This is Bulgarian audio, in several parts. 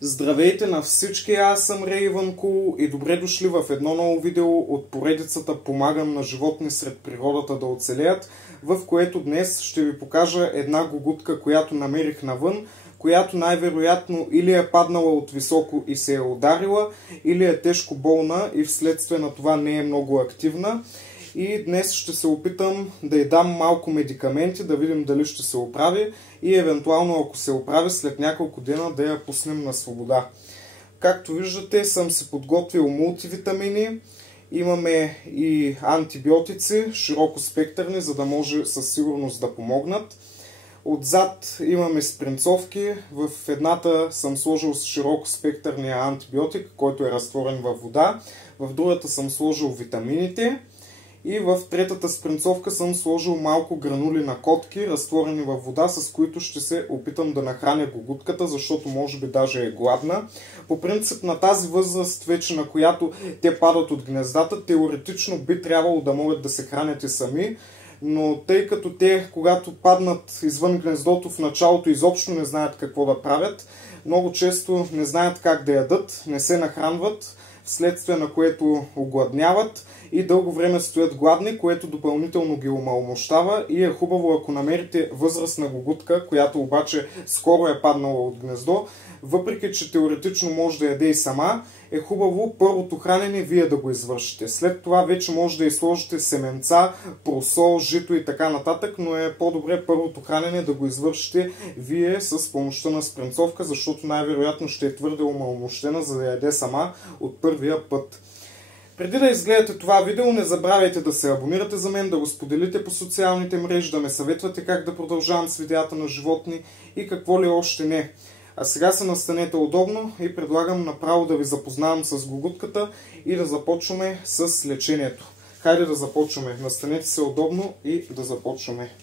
Здравейте на всички, аз съм Рей Иванко и добре дошли в едно ново видео от поредицата "Помагам на животни сред природата да оцелеят", в което днес ще ви покажа една гугутка, която намерих навън, която най-вероятно или е паднала от високо и се е ударила, или е тежко болна и вследствие на това не е много активна. И днес ще се опитам да й дам малко медикаменти, да видим дали ще се оправи и евентуално, ако се оправи, след няколко дена да я пуснем на свобода. Както виждате, съм си подготвил мултивитамини, имаме и антибиотици, широкоспектърни, за да може със сигурност да помогнат. Отзад имаме спринцовки, в едната съм сложил широкоспектърния антибиотик, който е разтворен във вода, в другата съм сложил витамините. И в третата спринцовка съм сложил малко гранули на котки, разтворени във вода, с които ще се опитам да нахраня гугутката, защото може би даже е гладна. По принцип на тази възраст, вече на която те падат от гнездата, теоретично би трябвало да могат да се хранят и сами, но тъй като те, когато паднат извън гнездото, в началото изобщо не знаят какво да правят, много често не знаят как да ядат, не се нахранват, вследствие на което огладняват и дълго време стоят гладни, което допълнително ги омалмощава, и е хубаво, ако намерите възрастна гугутка, която обаче скоро е паднала от гнездо, въпреки че теоретично може да яде и сама, е хубаво първото хранене вие да го извършите. След това вече може да изложите семенца, просол, жито и така нататък, но е по-добре първото хранене да го извършите вие с помощта на спринцовка, защото най-вероятно ще е твърде омалмощена, за да яде сама от първия път. Преди да изгледате това видео, не забравяйте да се абонирате за мен, да го споделите по социалните мрежи, да ме съветвате как да продължавам с видеята на животни и какво ли още не. А сега се настанете удобно и предлагам направо да ви запознавам с гугутката и да започваме с лечението. Хайде да започваме. Настанете се удобно и да започваме.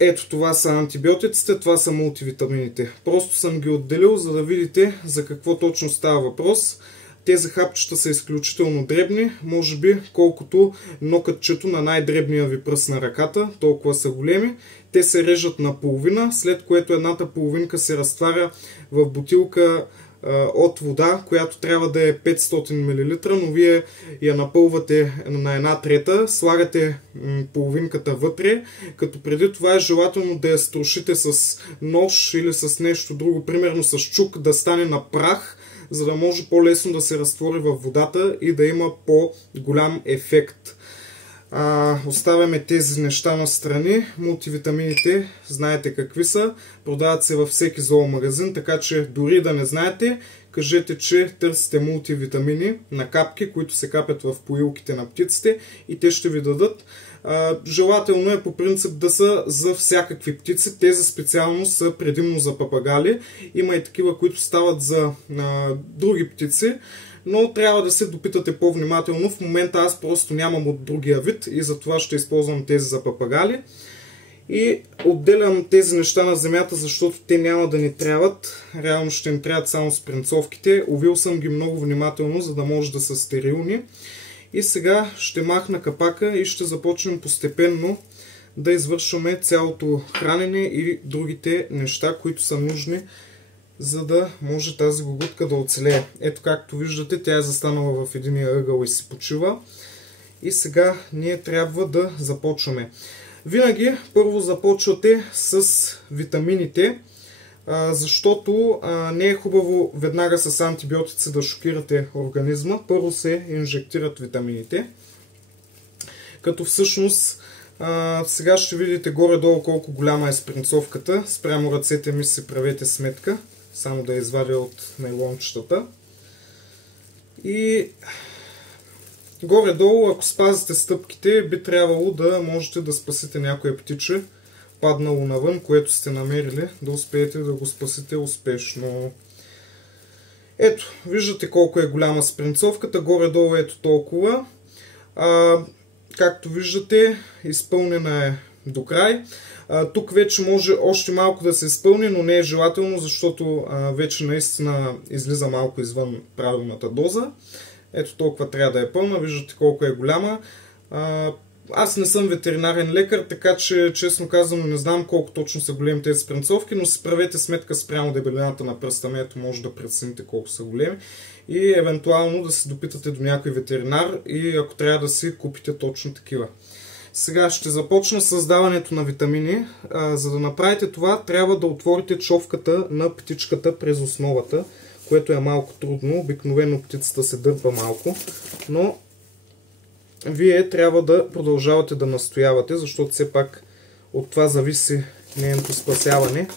Ето, това са антибиотиците, това са мултивитамините. Просто съм ги отделил, за да видите за какво точно става въпрос. Тези хапчета са изключително дребни, може би колкото нокътчето на най-дребния ви пръст на ръката, толкова са големи. Те се режат на половина, след което едната половинка се разтваря в бутилка от вода, която трябва да е 500 мл, но вие я напълвате на една трета, слагате половинката вътре, като преди това е желателно да я струшите с нож или с нещо друго, примерно с чук, да стане на прах, за да може по-лесно да се разтвори във водата и да има по-голям ефект. Оставяме тези неща на страни. Мултивитамините, знаете какви са, продават се във всеки зоомагазин, така че дори да не знаете, кажете, че търсите мултивитамини на капки, които се капят в поилките на птиците, и те ще ви дадат. Желателно е по принцип да са за всякакви птици. Тези специално са предимно за папагали. Има и такива, които стават за други птици, но трябва да се допитате по-внимателно. В момента аз просто нямам от другия вид и затова ще използвам тези за папагали. И отделям тези неща на земята, защото те няма да ни трябват. Реално ще им трябват само спринцовките. Увил съм ги много внимателно, за да може да са стерилни. И сега ще махна капака и ще започнем постепенно да извършваме цялото хранене и другите неща, които са нужни, за да може тази гугутка да оцелее. Ето, както виждате, тя е застанала в единия ъгъл и си почива. И сега ние трябва да започваме. Винаги първо започвате с витамините, защото не е хубаво веднага с антибиотици да шокирате организма. Първо се инжектират витамините, като всъщност сега ще видите горе-долу колко голяма е спринцовката. Спрямо ръцете ми си правете сметка, само да я извадя от нейлончетата. И горе-долу, ако спазите стъпките, би трябвало да можете да спасите някое птиче, паднало навън, което сте намерили, да успеете да го спасите успешно. Ето, виждате колко е голяма спринцовката, горе-долу ето толкова. Както виждате, изпълнена е до край. Тук вече може още малко да се изпълни, но не е желателно, защото вече наистина излиза малко извън правилната доза. Ето толкова трябва да е пълна, виждате колко е голяма. Аз не съм ветеринарен лекар, така че честно казано не знам колко точно са големи тези спринцовки, но си правете сметка спрямо дебелината на пръстамето, може да прецените колко са големи и евентуално да се допитате до някой ветеринар и ако трябва да си купите точно такива. Сега ще започна с създаването на витамини. За да направите това, трябва да отворите човката на птичката през основата, което е малко трудно. Обикновено птицата се дърпа малко, но вие трябва да продължавате да настоявате, защото все пак от това зависи нейното спасяване.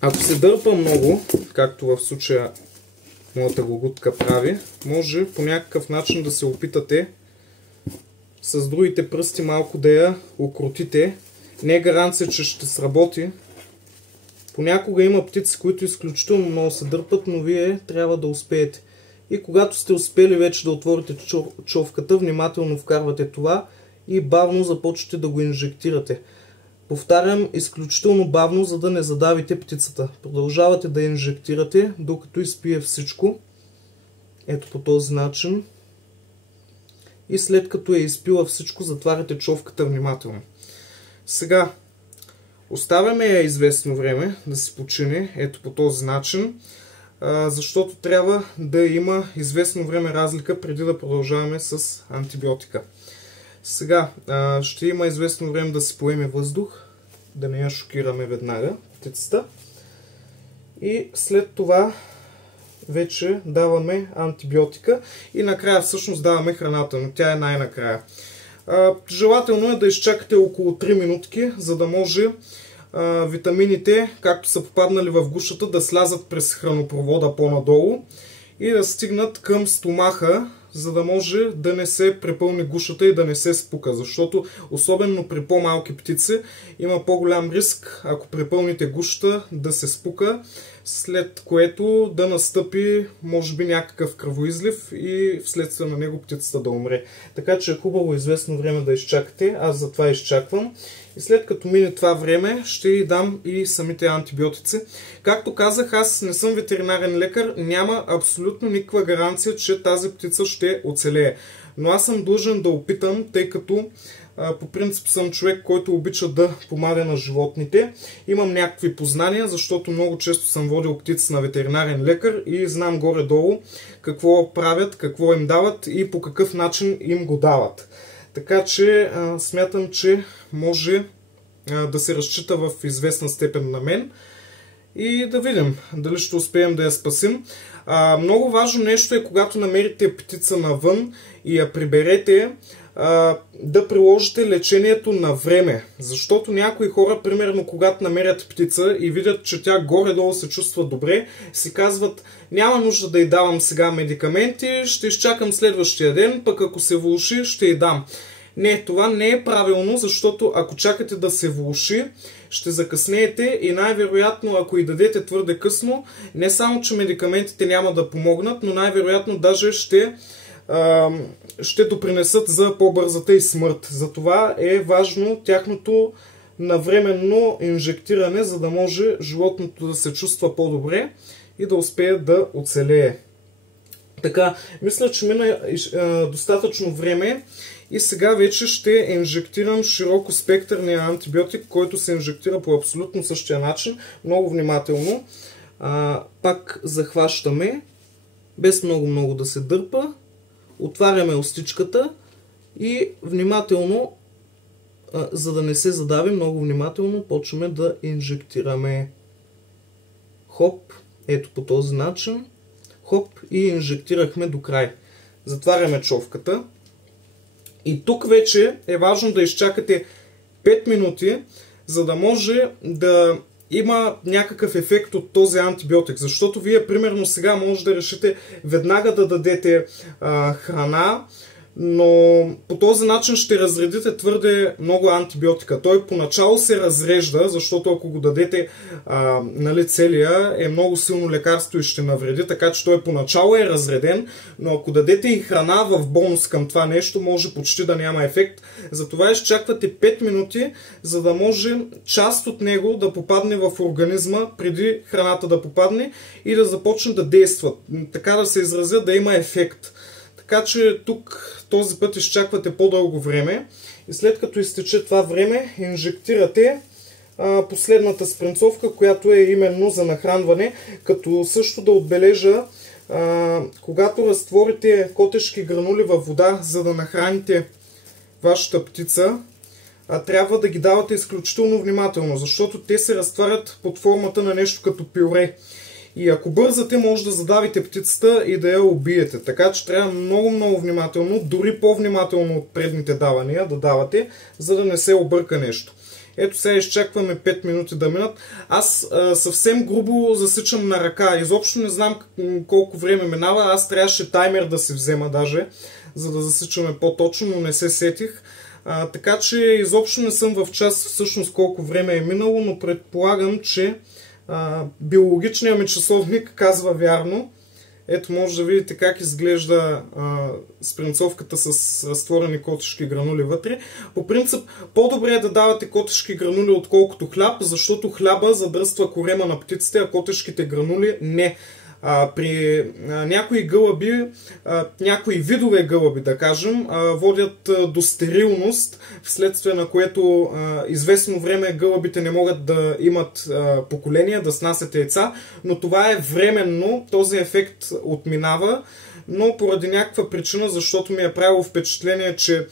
Ако се дърпа много, както в случая моята гугутка прави, може по някакъв начин да се опитате с другите пръсти малко да я укротите. Не е гаранция, че ще сработи. Понякога има птици, които изключително много се дърпат, но вие трябва да успеете. И когато сте успели вече да отворите човката, внимателно вкарвате това и бавно започвате да го инжектирате. Повтарям, изключително бавно, за да не задавите птицата. Продължавате да инжектирате, докато изпие всичко. Ето по този начин. И след като е изпила всичко, затваряте човката внимателно. Сега оставяме я известно време да се почине, ето по този начин, защото трябва да има известно време разлика преди да продължаваме с антибиотика. Сега ще има известно време да се поеме въздух, да не я шокираме веднага птицата. И след това вече даваме антибиотика и накрая всъщност даваме храната, но тя е най-накрая. Желателно е да изчакате около 3 минутки, за да може витамините, както са попаднали в гушата, да слязат през хранопровода по-надолу и да стигнат към стомаха, за да може да не се препълни гушата и да не се спука. Защото особено при по-малки птици има по-голям риск, ако препълните гушата, да се спука, след което да настъпи може би някакъв кръвоизлив и вследствие на него птицата да умре. Така че е хубаво известно време да изчакате, аз затова изчаквам. И след като мине това време, ще й дам и самите антибиотици. Както казах, аз не съм ветеринарен лекар, няма абсолютно никаква гаранция, че тази птица ще оцелее. Но аз съм длъжен да опитам, тъй като по принцип съм човек, който обича да помага на животните. Имам някакви познания, защото много често съм водил птици на ветеринарен лекар и знам горе-долу какво правят, какво им дават и по какъв начин им го дават. Така че смятам, че може да се разчита в известна степен на мен и да видим дали ще успеем да я спасим. Много важно нещо е, когато намерите птица навън и я приберете, да приложите лечението на време. Защото някои хора, примерно когато намерят птица и видят, че тя горе-долу се чувства добре, си казват: няма нужда да й давам сега медикаменти, ще изчакам следващия ден, пък ако се влоши, ще й дам. Не, това не е правилно, защото ако чакате да се влоши, ще закъснеете и най-вероятно, ако й дадете твърде късно, не само, че медикаментите няма да помогнат, но най-вероятно даже ще допринесат за по-бързата и смърт. Затова е важно тяхното навременно инжектиране, за да може животното да се чувства по-добре и да успее да оцелее. Така, мисля, че мина достатъчно време и сега вече ще инжектирам широко спектърния антибиотик, който се инжектира по абсолютно същия начин. Много внимателно. Пак захващаме, без много да се дърпа. Отваряме устичката и внимателно, за да не се задави, много внимателно почваме да инжектираме. Хоп, ето по този начин. Хоп, и инжектирахме до край. Затваряме човката. И тук вече е важно да изчакате 5 минути, за да може да има някакъв ефект от този антибиотик. Защото вие примерно сега може да решите веднага да дадете храна, но по този начин ще разредите твърде много антибиотика. Той поначало се разрежда, защото ако го дадете целия, е много силно лекарство и ще навреди, така че той поначало е разреден, но ако дадете и храна в бонус към това нещо, може почти да няма ефект. Затова изчаквате 5 минути, за да може част от него да попадне в организма преди храната да попадне и да започне да действа. Така да се изразя, да има ефект. Така че тук този път изчаквате по-дълго време и след като изтече това време, инжектирате последната спринцовка, която е именно за нахранване, като също да отбележа, когато разтворите котешки гранули във вода, за да нахраните вашата птица, трябва да ги давате изключително внимателно, защото те се разтварят под формата на нещо като пюре. И ако бързате, може да задавите птицата и да я убиете. Така че трябва много внимателно, дори по-внимателно от предните давания да давате, за да не се обърка нещо. Ето сега изчакваме 5 минути да минат. Аз съвсем грубо засичам на ръка. Изобщо не знам колко време минава. Аз трябваше таймер да си взема даже, за да засичаме по-точно, но не се сетих. Така че изобщо не съм в час всъщност колко време е минало, но предполагам, че биологичният ми часовник казва вярно. Ето може да видите как изглежда спринцовката с разтворени котешки гранули вътре. По принцип, по-добре е да давате котешки гранули отколкото хляб, защото хляба задръства корема на птиците, а котешките гранули не. При някои гълъби, някои видове гълъби, да кажем, водят до стерилност, вследствие на което известно време гълъбите не могат да имат поколения, да снасят яйца, но това е временно, този ефект отминава, но поради някаква причина, защото ми е правило впечатление, че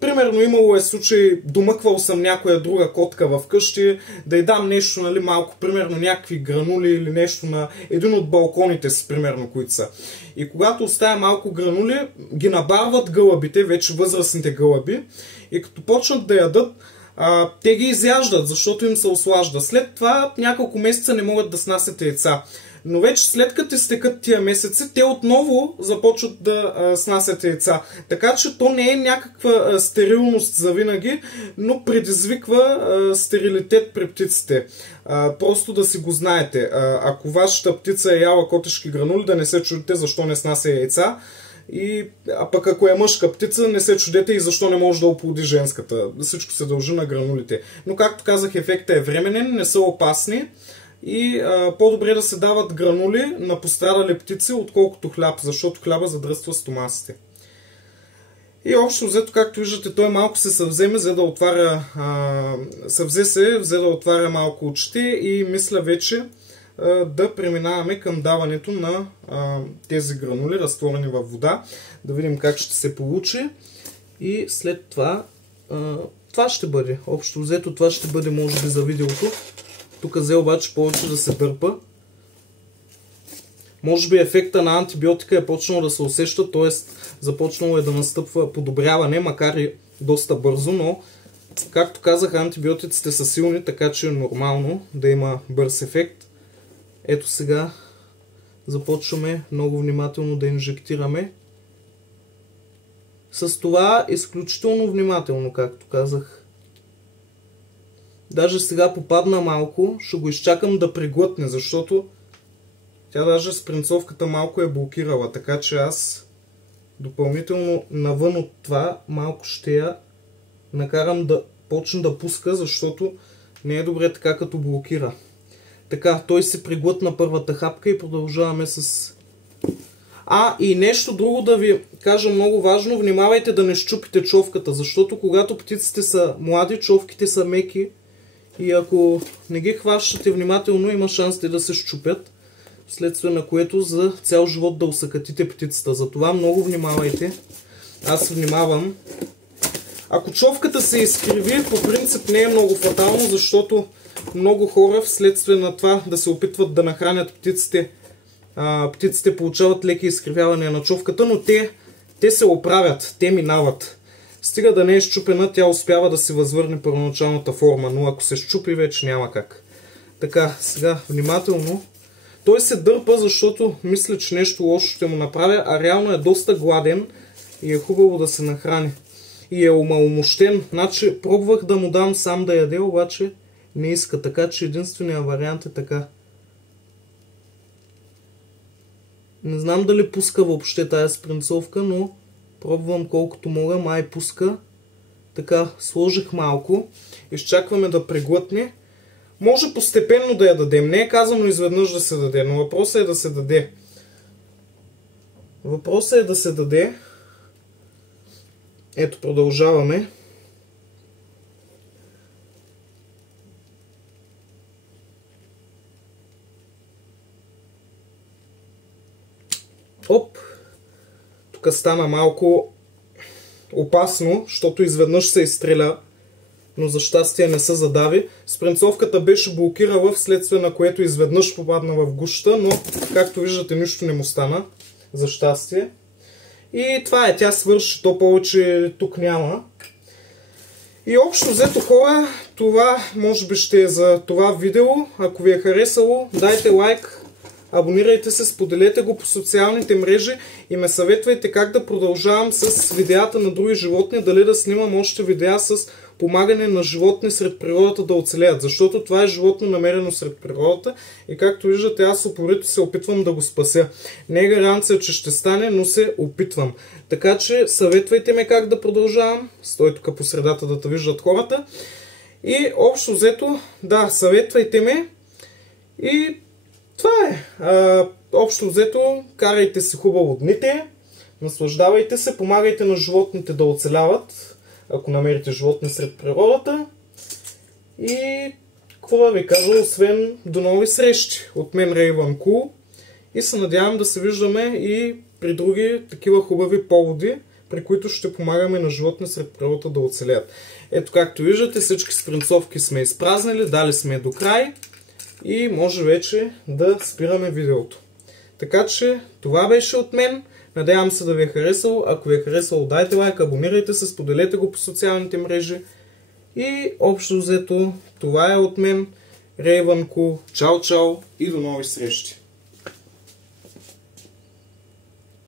примерно имало е случай, домъквал съм някоя друга котка в къщи, да й дам нещо, нали, малко, примерно някакви гранули или нещо на един от балконите си, примерно, които са. И когато оставя малко гранули, ги набарват гълъбите, вече възрастните гълъби, и като почнат да ядат, те ги изяждат, защото им се ослажда. След това няколко месеца не могат да снасят яйца. Но вече след като изтекат тия месеци, те отново започват да снасят яйца. Така че то не е някаква стерилност за винаги, но предизвиква стерилитет при птиците. Просто да си го знаете. Ако вашата птица е яла котешки гранули, да не се чудите защо не снася яйца. А пък ако е мъжка птица, не се чудете и защо не може да оплоди женската. Всичко се дължи на гранулите. Но както казах, ефектът е временен, не са опасни. И по-добре да се дават гранули на пострадали птици, отколкото хляб, защото хляба задръства стомасите. И общо взето, както виждате, той малко се съвземе, взе да отваря малко очите и мисля вече да преминаваме към даването на тези гранули, разтворени във вода. Да видим как ще се получи. И след това, това ще бъде, общо взето, това ще бъде може би за видеото. Тук взе обаче повече да се дърпа. Може би ефекта на антибиотика е почнал да се усеща, т.е. започнало е да настъпва подобряване, макар и доста бързо, но както казах, антибиотиците са силни, така че е нормално да има бърз ефект. Ето сега започваме много внимателно да инжектираме. С това изключително внимателно, както казах. Даже сега попадна малко, ще го изчакам да преглътне, защото тя даже спринцовката малко е блокирала, така че аз допълнително навън от това малко ще я накарам да почне да пуска, защото не е добре така като блокира. Така, той се преглътна първата хапка и продължаваме с... И нещо друго да ви кажа много важно, внимавайте да не счупите човката, защото когато птиците са млади, човките са меки и ако не ги хващате внимателно, има шанс те да се счупят, вследствие на което за цял живот да усъкатите птицата. Затова много внимавайте. Аз внимавам. Ако човката се изкриви, по принцип не е много фатално, защото много хора вследствие на това да се опитват да нахранят птиците, птиците получават леки изкривявания на човката, но те се оправят, те минават. Стига да не е счупена, тя успява да си възвърне първоначалната форма, но ако се счупи, вече няма как. Така, сега внимателно. Той се дърпа, защото мисля, че нещо лошо ще му направя, а реално е доста гладен и е хубаво да се нахрани. И е омаломощен. Значи, пробвах да му дам сам да яде, обаче не иска, така че единственият вариант е така. Не знам дали пуска въобще тая спринцовка, но пробвам колкото мога, май пуска. Така, сложих малко. Изчакваме да преглътне. Може постепенно да я дадем. Не е казано изведнъж да се даде, но въпросът е да се даде. Въпросът е да се даде. Ето, продължаваме. Оп! Тук стана малко опасно, защото изведнъж се изстреля, но за щастие не се задави. Спринцовката беше блокирала, вследствие на което изведнъж попадна в гущата, но както виждате нищо не му стана, за щастие. И това е, тя свърши, то повече тук няма. И общо взето, хора, това може би ще е за това видео. Ако ви е харесало, дайте лайк, абонирайте се, споделете го по социалните мрежи и ме съветвайте как да продължавам с видеята на други животни, дали да снимам още видеа с помагане на животни сред природата да оцелеят, защото това е животно намерено сред природата и както виждате, аз упорито се опитвам да го спася. Не е гаранция, че ще стане, но се опитвам. Така че съветвайте ме как да продължавам. Стой тук по средата да те виждат хората. И общо взето, да, съветвайте ме и това е. Общо взето, карайте си хубаво дните, наслаждавайте се, помагайте на животните да оцеляват, ако намерите животни сред природата. И какво да ви кажа, освен до нови срещи. От мен Raven Cool и се надявам да се виждаме и при други такива хубави поводи, при които ще помагаме на животни сред природата да оцелеят. Ето както виждате, всички спринцовки сме изпразнили, дали сме до край и може вече да спираме видеото. Така че това беше от мен. Надявам се да ви е харесало. Ако ви е харесало, дайте лайк, абонирайте се, споделете го по социалните мрежи. И общо взето, това е от мен, Raven Cool. Чао, чао и до нови срещи!